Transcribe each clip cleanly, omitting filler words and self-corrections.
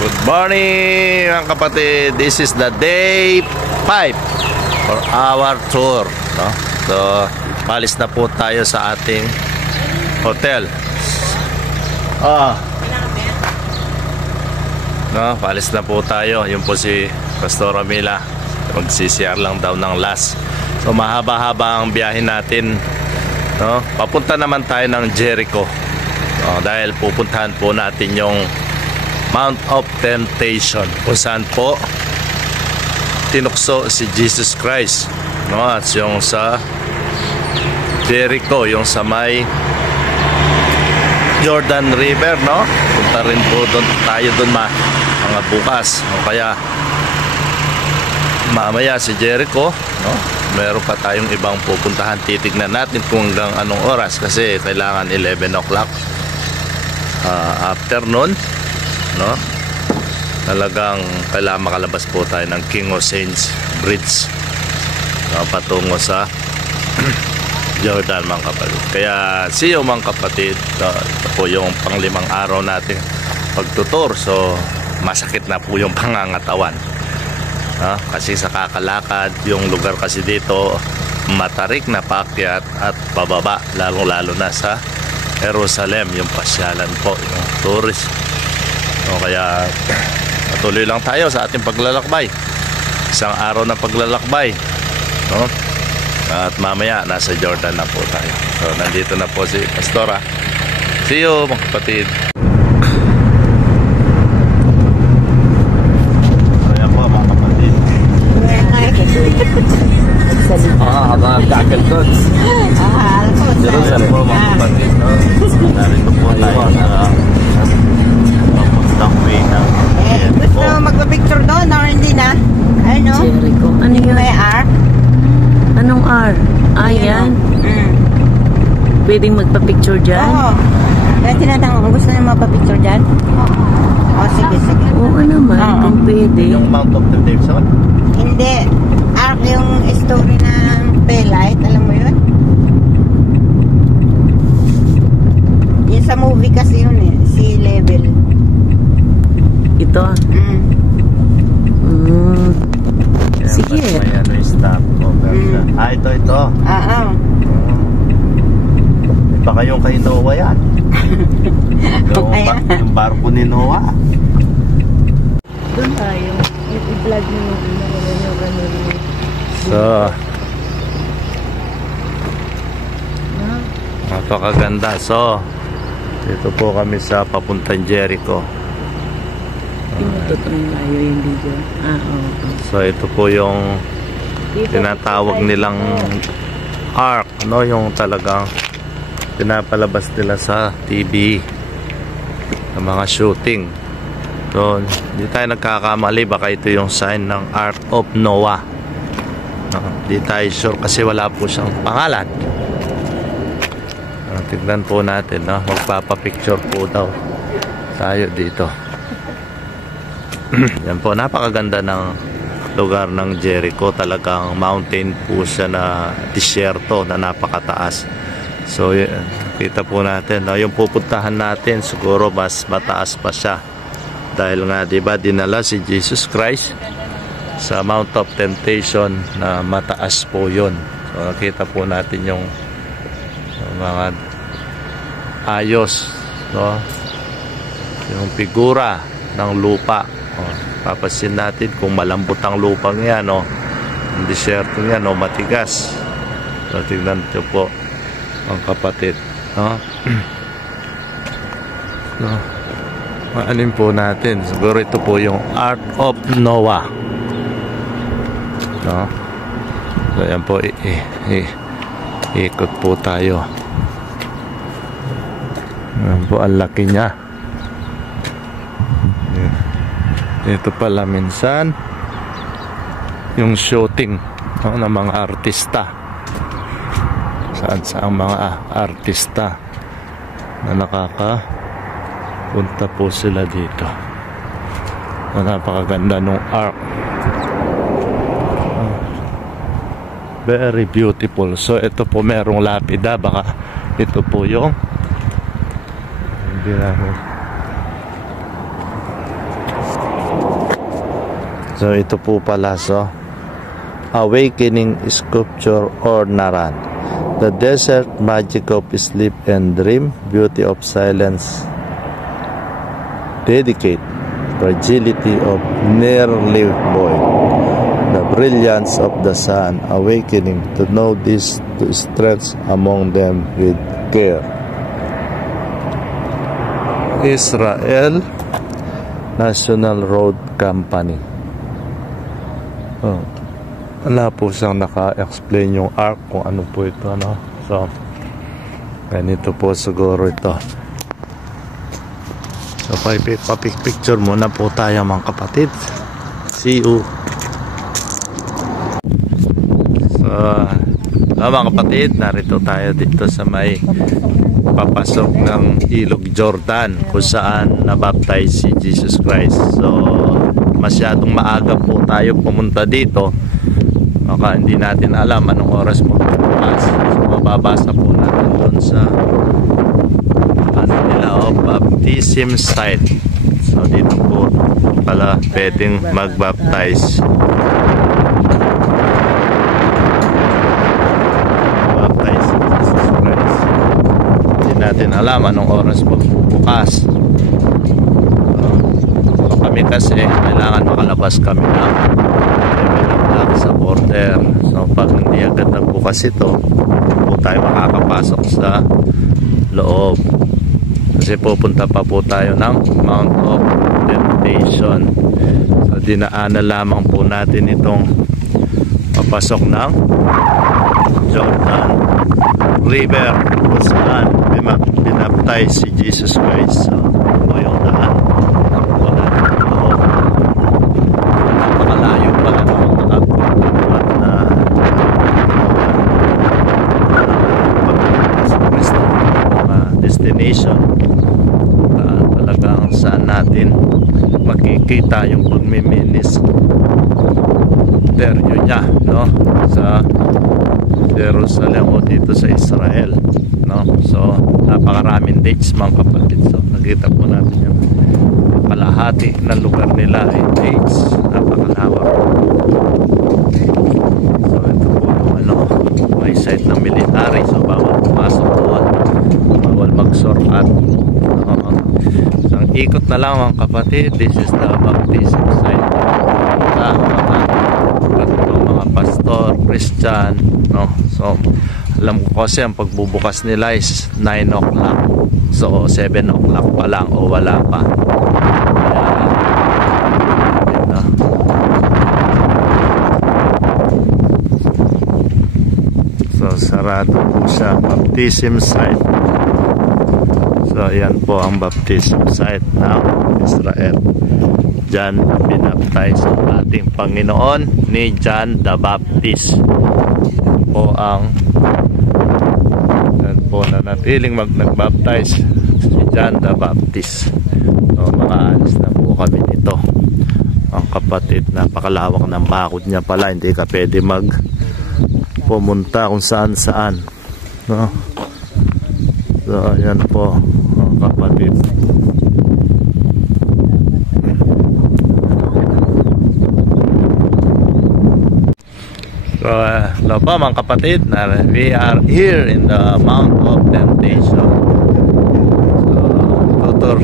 Good morning mga kapatid. This is the day 5 for our tour, no? So, palis na po tayo sa ating hotel. No, palis na po tayo. Yun po si Pastora Mila. Magsisiyar lang daw ng last. So, mahaba-haba ang biyahe natin, no? Papunta naman tayo ng Jericho. Dahil pupuntahan po natin yung Mount of Temptation, kung saan po tinukso si Jesus Christ, no? At yung sa Jericho, yung sa may Jordan River, no? Punta rin po doon tayo doon mga bukas, o kaya mamaya si Jericho, no? Meron pa tayong ibang pupuntahan. Titignan natin kung hanggang anong oras kasi kailangan 11 o'clock afternoon, no? Talagang kailangan makalabas po tayo ng King of Saints Bridge, no? Patungo sa Jordan, mga kapatid. Kaya see you mga kapatid, ito po yung pang-5 araw natin pagtutur. So masakit na po yung pangangatawan, no? Kasi sa kakalakad, yung lugar kasi dito matarik na paakyat at pababa, lalo na sa Jerusalem, yung pasyalan po, yung tourist. O kaya patuloy lang tayo sa ating paglalakbay. Isang araw na paglalakbay, no? At mamaya nasa Jordan na po tayo. So nandito na po si Pastora. See you mga kapatid. Ayan po mga kapatid. Abang kakil ko. Jerusalem po mga kapatid, no? Narito po tayo sa papuntang way ng gusto magpa-picture doon or hindi na? Ano? Jericho. Ano yun? May R? Anong R? Ayan. Pwedeng magpa-picture dyan? Oo. Kaya tinatanong kung gusto niyo magpa-picture dyan? Oo. Sige. Oo naman, kung pwede. yung Mount of Temptation. Hindi. R yung story ng Pelite. Alam mo yun? Yung sa movie kasi yun eh. Sea level. Ito. Sige. May ano yung stop over siya. Ito. Oo. Baka yung kay Noah yan. Yung barko ni Noah. Doon tayo. I-vlog mo yung So, napakaganda. So, dito po kami sa papuntang Jericho. Pinutot ang layo yung video. Oo. So, ito po yung tinatawag nilang ark, no? Yung talagang pinapalabas nila sa TV ng mga shooting. So, hindi tayo nagkakamali, baka ito yung sign ng Ark of Noah, no? Hindi tayo sure kasi wala po siyang pangalan. Tignan po natin, no? Magpapapicture po daw tayo dito. Yan po, napakaganda ng lugar ng Jericho. Talagang mountain po siya na disyerto na napakataas. So kita po natin, no? Yung pupuntahan natin siguro mas mataas pa siya. Dahil nga, di ba, dinala si Jesus Christ sa Mount of Temptation na mataas po yun. So nakita po natin yung mga ayos, no? Yung figura ng lupa. Papasin natin kung malambot ang lupang yan, no? Yung disyerto yan, no? Matigas. So tingnan nyo po ang kapatid, no? So, maanin po natin. Siguro ito po yung Ark of Noah, no? So yan po, ikot po tayo. Yan po, ang laki niya. Ito pala minsan yung shooting, no, ng mga artista. Saan mga artista na nakakapunta po sila dito. Napakaganda nung ark. Very beautiful. So ito po merong lapida. Baka ito po yung hindi namin So ito po pala, so Awakening Sculpture or Naran. The desert magic of sleep and dream, beauty of silence, dedicate fragility of nearly void, the brilliance of the sun, awakening to know this, to stretch among them with care. Israel National Road Company. Oh. Wala po siyang naka-explain yung arc kung ano po ito, no? So, ganito po siguro ito. So, papicture muna po tayo mga kapatid. See you. So, mga kapatid, narito tayo dito sa may papasok ng Ilog Jordan kung saan nabaptize si Jesus Christ. So, masyadong maaga po tayo pumunta dito. Baka hindi natin alam anong oras magbubukas. So mababasa po natin doon sa ano nila, baptism site. So dito po pala pwedeng magbaptize. Baptize Jesus Christ. Hindi natin alam anong oras magbubukas. So kami kasi kailangan makalabas kami ng sa border. So pag hindi agad nagbukas ito, po tayo makakapasok sa loob. Kasi pupunta pa po tayo ng Mount of Temptation. So dinaanan lamang po natin itong papasok ng Jordan River kung saan binaptize si Jesus Christ. So po yung daan. Napakalayo pala ng destination. Talagang saan natin makikita yung pagmiminis-teryo niya, no? Sa Jerusalem o dito sa Israel, no? So napakaraming dates mga kapatid. So nakita po natin yung kalahati ng lugar nila ay dates. Napakalawak. So ito po yung ano, may site ng military. So bawal pumasok doon, bawal mag-shortcut. So ang ikot na lang mga kapatid. This is the baptism site. Mga pastor, Christian, no? So alam ko kasi ang pagbubukas nila is 9 o'clock. So 7 o'clock pa lang o wala pa. So sarado po siya, baptism site. So ayan po ang baptism site ng Israel. Diyan binaptize ang ating Panginoon ni John the Baptist. Yan po ang nanatiling nagbaptize si John the Baptist. So mga alis na po kami dito. Ang kapatid, napakalawak ng bakod niya pala. Hindi ka pwede pumunta kung saan saan, no? So ayan po ang kapatid. So hello po mga kapatid, we are here in the Mount of Temptation. So tutor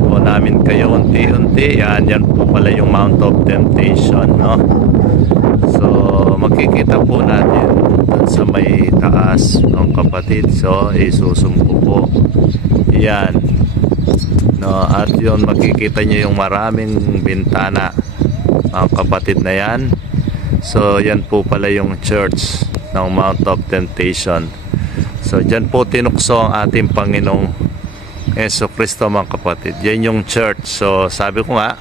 po namin kayo unti-unti. Yan po pala yung Mount of Temptation, no? So makikita po natin dun sa may taas ng kapatid. So isusumpo po yan, no? At yun makikita nyo yung maraming bintana ang kapatid na yan. So yan po pala yung church ng Mount of Temptation. So dyan po tinukso ang ating Panginoong Jesucristo mga kapatid. Yan yung church. So sabi ko nga,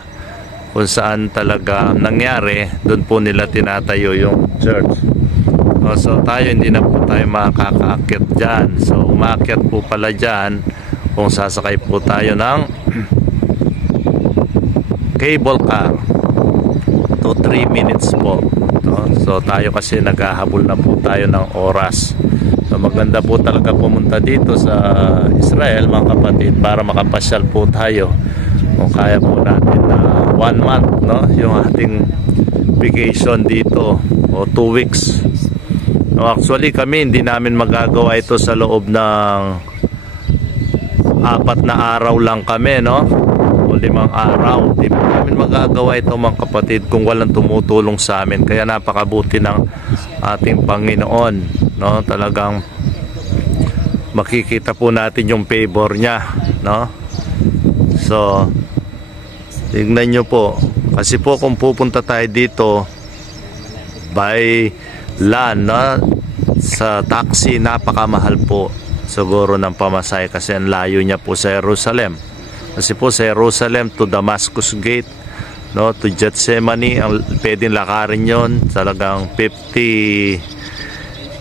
kung saan talaga nangyari, doon po nila tinatayo yung church. So tayo hindi na po tayo makakaakyat dyan. So umaakyat po pala dyan kung sasakay po tayo ng cable car. 2-3 minutes po. So tayo kasi naghahabol na po tayo ng oras. So maganda po talaga pumunta dito sa Israel mga kapatid para makapasyal po tayo kung kaya po natin na 1 month, no? Yung ating vacation dito, o 2 weeks. No, actually kami hindi namin magagawa ito sa loob ng 4 na araw lang kami, no? O 5 araw. Hindi namin magagawa ito mga kapatid kung walang tumutulong sa amin. Kaya napakabuti ng ating Panginoon, no? Talagang makikita po natin yung favor niya, no? So tignan nyo po, kasi po kung pupunta tayo dito by land, no? Sa taxi napakamahal po siguro ng pamasahe kasi ang layo niya po sa Jerusalem. Kasi po sa Jerusalem to Damascus Gate, no, to Gethsemane, ang pwedeng lakarin yon talagang 50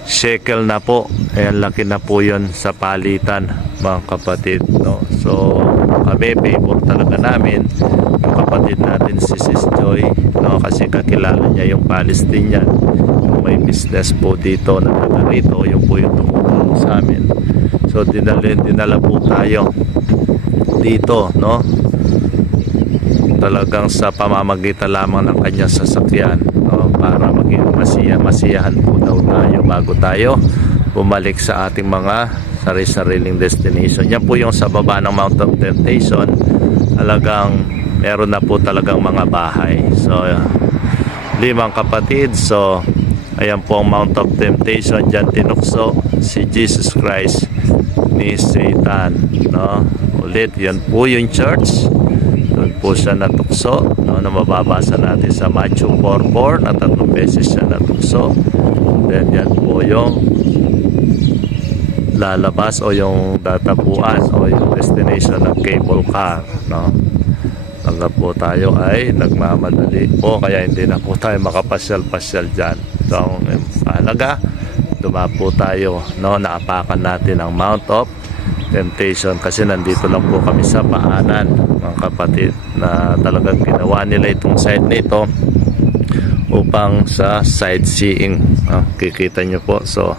shekel na po. Ayan, laki na po yon sa palitan mga kapatid, no? So kami favor talaga namin yung kapatid natin si Sis Joy, no? Kasi kakilala niya yung Palestinian, may business po dito na taga rito, yung po yung tumutulong sa amin. So dinala po tayo dito, no? Talagang sa pamamagitan lamang ng kanyang sasakyan, no? Para maging masiyahan po daw tayo bago tayo bumalik sa ating mga sariling destination. Yan po yung sa baba ng Mount of Temptation. Talagang meron na po talagang mga bahay. So 5 kapatid. So ayan po ang Mount of Temptation. Diyan tinukso si Jesus Christ ni Satan, no? Ulit, yan po yung church. Doon po siya natukso, no? Na mababasa natin sa Matthew 4:4 na 3 beses siya natukso. Then yan po yung lalabas o yung datapuan o yung destination ng cable car, no? Hanggang po tayo ay nagmamadali po, kaya hindi na po tayo makapasyal-pasyal dyan. So ang mahalaga, dumapo tayo, no? Naapakan natin ang Mount of Temptation kasi nandito lang po kami sa paanan mga kapatid, na talagang ginawa nila itong site nito upang sa sightseeing. Kikita nyo po. So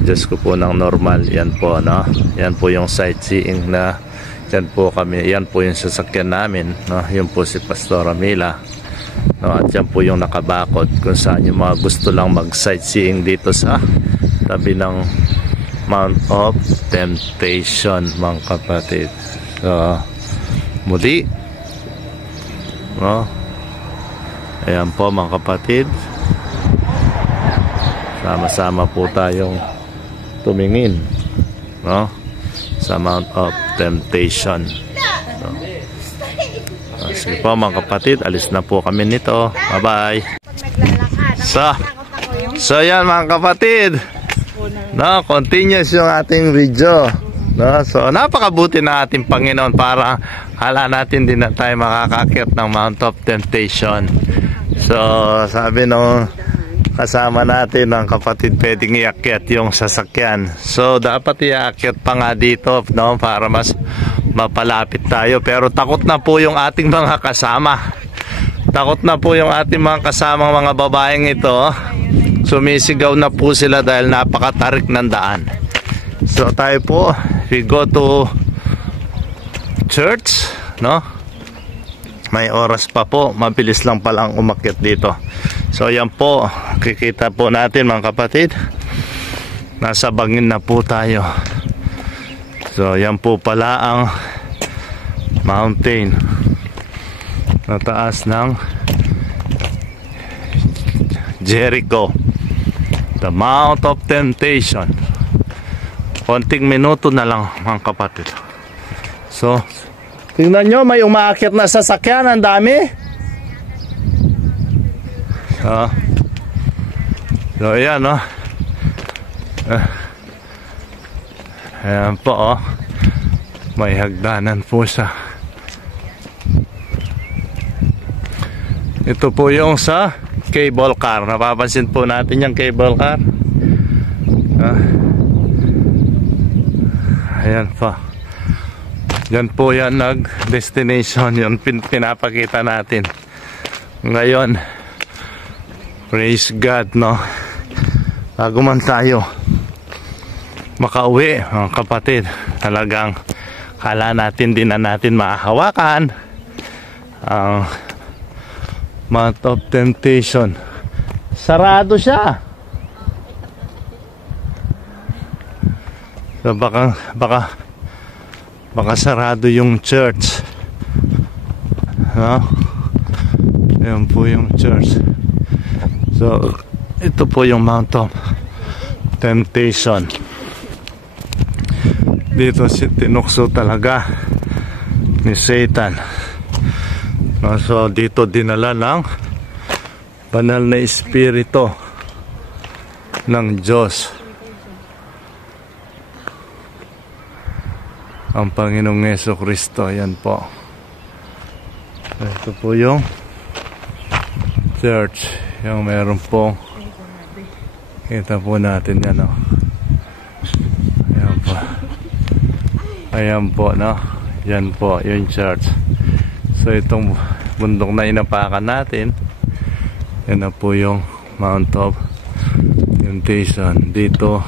Diyos ko po ng normal, yan po, no? Yan po yung sightseeing na yan po kami, yan po yung sasakyan namin, no? Yun po si Pastora Mila, no? At yan po yung nakabakod kung saan yung mga gusto lang mag sightseeing dito sa tabi ng Mount of Temptation mga kapatid. So muli, no? Ayan po mga kapatid, sama-sama po tayong tumingin, no? Sa Mount of Temptation. So, sige po mga kapatid, alis na po kami nito. Bye bye. So yan mga kapatid, no, continuous yung ating video, no? So napakabuti ng ating Panginoon para hala natin din na tayo makakakyat ng Mount of Temptation. So sabi nung kasama natin ng kapatid, pwedeng iakyat yung sasakyan. So dapat iakyat pa nga dito, no, para mas mapalapit tayo. Pero takot na po yung ating mga kasama. Takot na po yung ating mga kasamang mga babaeng ito. Sumisigaw na po sila dahil napakatarik ng daan. So tayo po, we go to church, no? May oras pa po, mabilis lang palang umakyat dito. So yan po, kikita po natin mga kapatid, nasa bangin na po tayo. So yan po pala ang mountain na taas ng Jericho, the Mount of Temptation. Konting minuto na lang mga kapatid. So tingnan nyo, may umaakyat na sasakyan, ang dami. So ayan, no? Ayan po, oh. May hagdanan po siya. Ito po yung sa cable car. Napapansin po natin yung cable car. Ayan po. Yan po yan nag-destination. Yun pinapakita natin. Ngayon, praise God, no? Bago man tayo makauwi, mga kapatid, talagang kala natin din na natin mahahawakan ang Mount of Temptation. Sarado siya. So baka sarado yung church. No? Ayan po yung church. So ito po yung Mount of Temptation. Dito tinukso talaga ni Satan. No, so dito dinala ng banal na espiritu ng Diyos ang Panginoong Jesucristo. Yan po. Ito po yung church, yung meron po, kita po natin yan, no? Ayan po. Ayan po, no? Yan po yung church. So itong bundok na inapakan natin, yan na po yung Mount of Temptation. Dito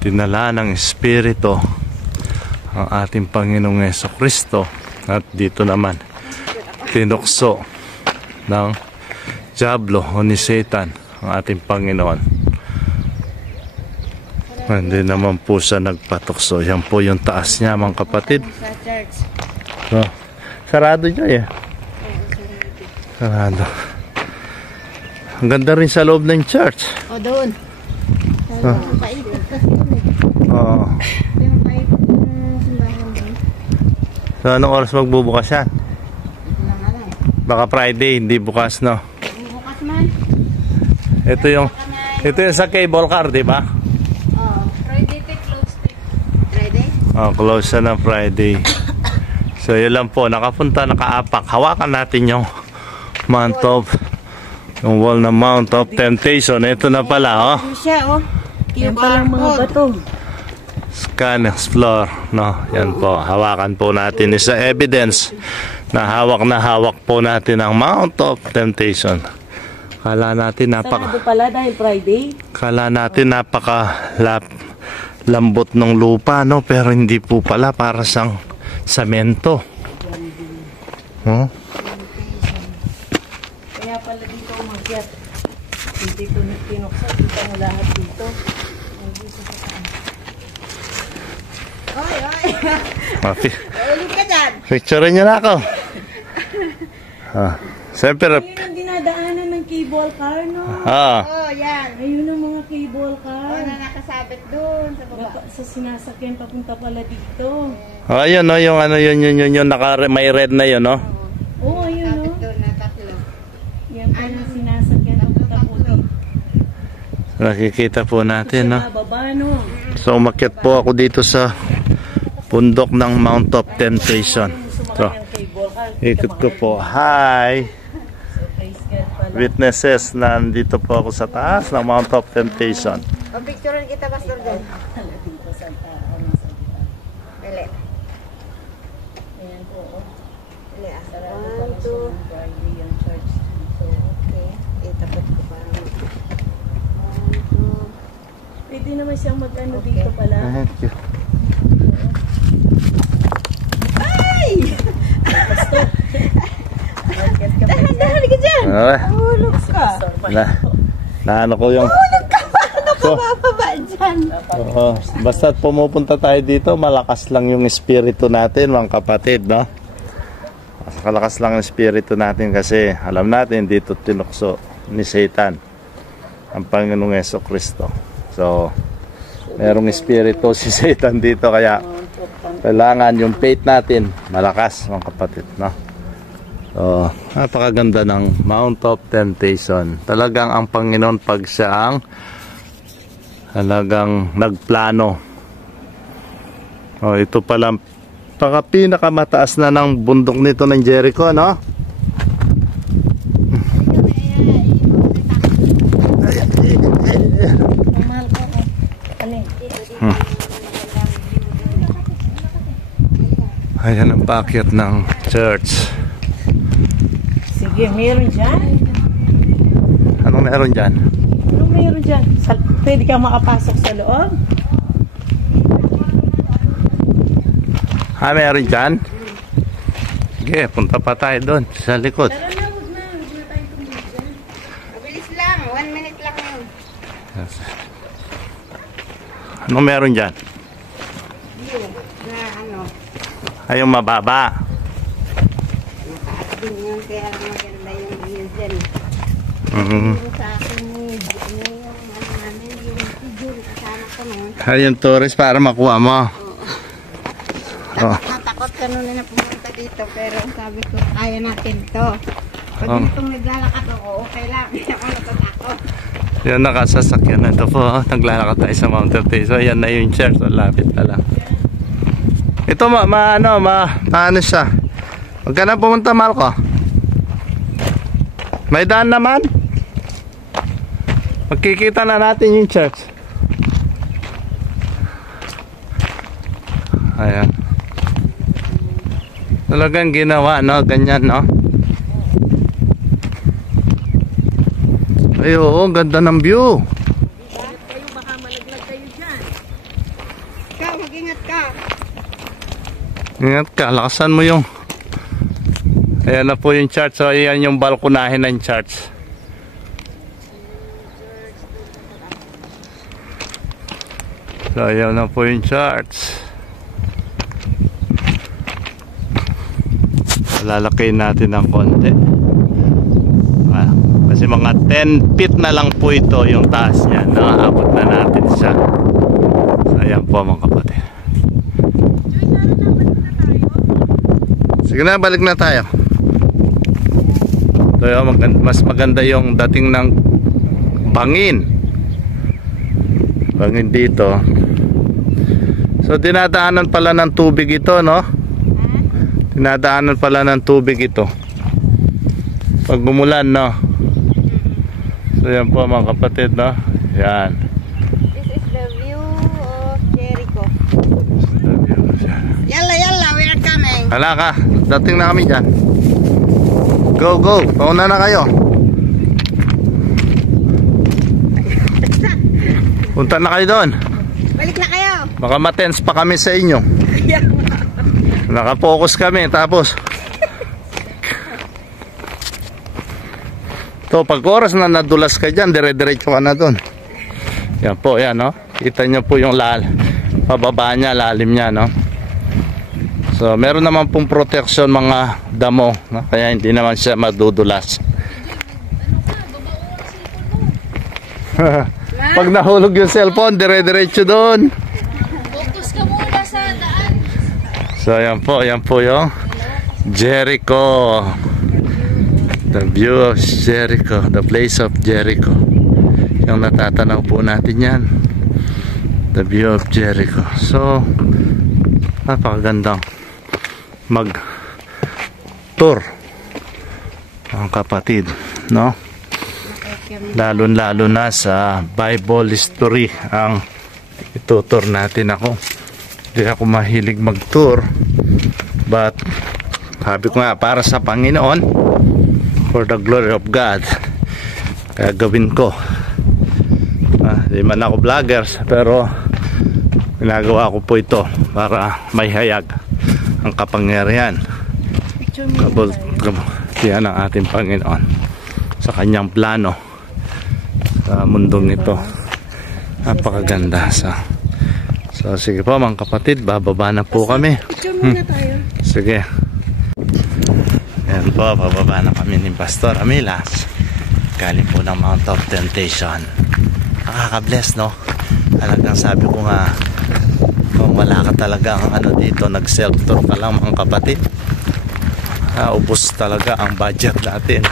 dinala ng Espiritu ang ating Panginoong Jesucristo, at dito naman tinukso ng Diablo o ni Satan ang ating Panginoon. Hindi naman po siya nagpatukso. Yan po yung taas niya, mga kapatid. Sa church. So, sarado niya eh. Sarado. Ang ganda rin sa loob ng church. O, doon. Paikot kasi. Oo. Pero paikot yung simbahan doon. So, anong oras magbubukas yan? Lang alam. Baka Friday, hindi bukas, no? Bukas man. Ito yung sa cable car, di ba? Oo. Friday to close to. Friday? Oh, close na ng Friday. So, yun lang po. Nakaapak. Hawakan natin yung Mount of, yung wall na Mount of Temptation. Ito na pala, oh. Ano siya, oh. Yan palang mga bato. Scan, explore, no? Yan po. Hawakan po natin. Isa evidence na hawak po natin ang Mount of Temptation. Kala natin Sarado pala dahil Friday. Kala natin lambot ng lupa, no? Pero hindi po pala, para sang semento. Oh? Kaya pala dito umakyat. Hindi ko tinuksa. Kita mo lahat dito. Oy, oy. Ulit ka dyan. Picture niyo na ako. Siyempre, Ayun ang dinadaanan ng cable car, no? Oh, yan. Ayun ang mga cable Oh, car. na nakasabit doon sa baba. Sa sinasakyan papunta pala dito. ayun, no, yung ano, yun, may red na yun, no? Oo, ayun, no? Sabit doon na tatlo. Yan pala sinasakyan papunta po dito. Nakikita po natin, no? Sa baba, no? So, umakyat po ako dito sa bundok ng Mount of Temptation. So, Sumakay ang cable car. ikot ko po. Hi! So, praise God pala. Witnesses, nandito po ako sa taas ng Mount of Temptation. O, picturean kita, Pastor Dan. Dito sa Dali. Ayan po, oh. Dali, ah. Sarado 1, pala 2. siya ng Friday yung church dito. Okay. Itapot ko pa. 1, 2. Pwede naman siyang mag-ano dito pala. Thank you. Dahan ka dyan. Hulog ka. Naano ko yung... So, Bababa dyan. basta pumupunta tayo dito, malakas lang yung espiritu natin, mga kapatid, no? Kalakas lang ang espiritu natin kasi alam natin dito tinukso ni Satan ang Panginoong Jesucristo. So, merong espiritu si Satan dito, kaya kailangan yung faith natin malakas, mga kapatid, no? So, napakaganda ng Mount of Temptation. Talagang ang Panginoon, pag siya ang talagang nagplano. Oh, ito pala pinakamataas na ng bundok nito ng Jericho, no? Mahal ko ako. Alin? Ayan ang paakyat ng church. Sige, meron dyan. Anong meron dyan? Anong meron dyan? Pwede kang makapasok sa loob? Meron dyan? Sige, punta pa tayo doon sa likod. Tara na, huwag na. Huwag na tayong tumigil dyan. Mabilis lang, 1 minute lang yun. Ano meron dyan? View na ano, Ay, yung mababa. mataas din yun, kaya maganda yung view dyan. Mhm. Yung sa akin yung ano namin, yung sigil, kasama ko noon. Ay, yung tourist para makuha mo. Oh. Natakot ka noon na pumunta dito, pero ang sabi ko, kaya natin to. Pag Oh. itong naglalakad ako, okay lang, hindi ako natatakot. Yan nakasasakyan. Ito po, naglalakad tayo sa Mountain View. So, yan na yung church. So, lapit na lang. Ito, paano siya? Huwag ka na pumunta, Marco. May daan naman. Magkikita na natin yung church. Ayan. Talagang ginawa, no? Ganyan, no? Ay, oo, ganda ng view. Kayo, baka malaglag kayo dyan. Ikaw, mag-ingat ka. Ingat ka, lakasan mo yung... Ayan na po yung church. So, ayan yung balkonahin ng church. So, ayan na po yung church. Lalakayin natin ng konti. Kasi mga 10 feet na lang po ito yung taas niya. Nakaabot na natin siya. So, ayan po mga kapatid. Sige na, balik na tayo. So, yun, mas maganda yung dating ng bangin. Bangin dito. So, dinadaanan pala ng tubig ito, no? Dinadaanan pala ng tubig ito. Pag umulan, no? So, yan po mga kapatid, no? Yan. This is the view of Jericho. Yalla, yalla, we are coming. Hala ka, dating na kami dyan. Go, go, pauna na kayo. Punta na kayo doon. Balik na kayo. Baka matens pa kami sa inyo. Nakapokus kami, tapos to, pag oras na nadulas ka dyan, dire-diretso ka na doon. Yan po, yan, no? Kita nyo po yung pababa niya, lalim niya, no? So, meron naman pong protection mga damo, no? Kaya hindi naman siya madudulas. Pag nahulog yung cellphone, dire-diretso doon. Focus ka muna sa daan. So, yan po yung Jericho. The view of Jericho, the place of Jericho. Yung natatanaw po natin yan. The view of Jericho. So, napakagandang mag-tour ang kapatid, no? Lalo na sa Bible history ang itutur natin ako. Hindi ako mahilig mag-tour, but sabi ko nga, para sa Panginoon, for the glory of God, kaya gawin ko. Di man ako vloggers, pero ginagawa ko po ito para may hayag ang kapangyarihan, kabutihan ng ating Panginoon sa kanyang plano sa mundong ito. Napakaganda. So sige po mga kapatid, bababa na po kami. Picture muna tayo. Sige. Ayan po, bababa na kami ni Pastor Amilas. Galing po ng Mount of Temptation. Nakaka-bless, no? Talagang sabi ko nga, kung wala ka talaga ang ano dito, nag-self-tour ka lang mga kapatid, ubos talaga ang budget natin.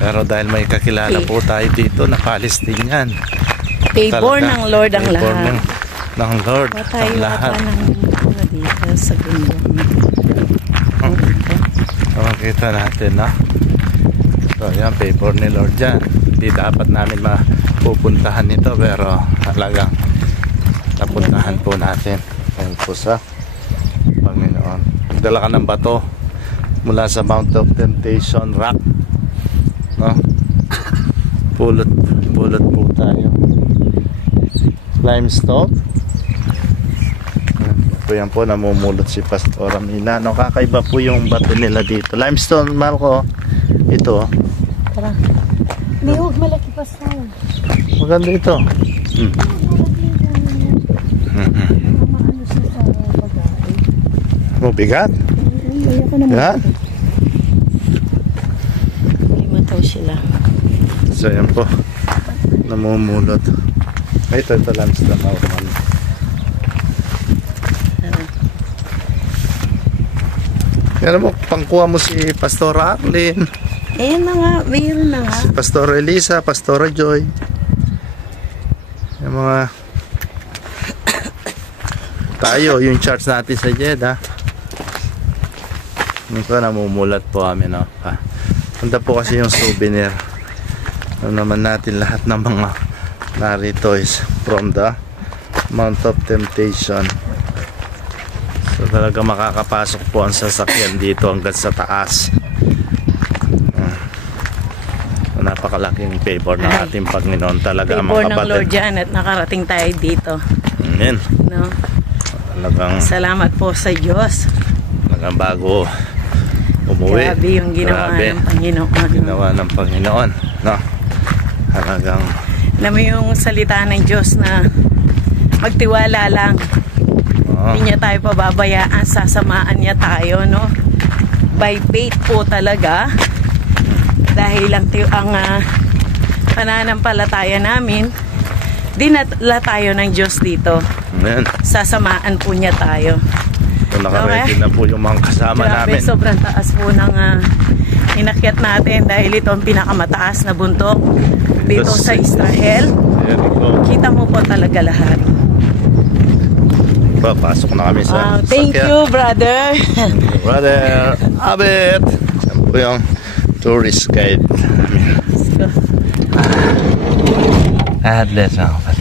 Pero dahil may kakilala po tayo dito na Palestinian, Favor ng Lord ang favor lahat. ng Lord ang lahat. ng dito sa gundong. So, makita natin, no? So, yan, favor ni Lord dyan. Hindi dapat namin mapupuntahan nito, pero talagang napuntahan po natin. Ayan po sa Panginoon. Dala ka ng bato mula sa Mount of Temptation Rock, no? Pulot po tayo. Limestone. po yan po, namumulot si Pastora Mila. No, kakaiba po yung bato nila dito. Limestone, Marco. Ito. Tara. Hindi, huwag malaki pa sa. Maganda ito. Maano siya sa bagay. Oh, bigat. Ayoko naman. Yan. May mataw sila. So, yan po. Namumulot. Ay, ito limestone. Yan mo, pangkuha mo si Pastora Arlene. Eh na nga, mayroon na nga. Si Pastora Elisa, Pastora Joy. Yung mga tayo, yung charts natin sa Jeddah. Ito, namumulat po kami, no? Punta po kasi yung souvenir. Ano naman natin lahat ng mga narito is from the Mount of Temptation. So talaga makakapasok po ang sasakyan dito hanggang sa taas. Napakalaking favor ng ating Panginoon talaga, Favor mga ng Lord kapatid. dyan at nakarating tayo dito. Amen. No? Talagang, Salamat po sa Diyos. talagang bago umuwi. Grabe yung ginawa Grabe. ng Panginoon. Ginawa ng Panginoon. No? Talagang, Alam mo yung salita ng Diyos na magtiwala lang. Hindi niya tayo pababayaan, sasamaan niya tayo, no? By faith po talaga. Dahil lang ang pananampalataya namin, dinala tayo ng Diyos dito. amen. Sasamaan po niya tayo. So, nakaready na po yung mga kasama Grabe, namin. sobrang taas po ng inakyat natin dahil ito ang pinakamataas na bundok dito sa Israel. Ayan po. Kita mo po talaga lahat. Pasok na kami sa Thank sasakyan. you, brother. Brother Abet. Yan po yung tourist guide namin. God bless mga kapatid.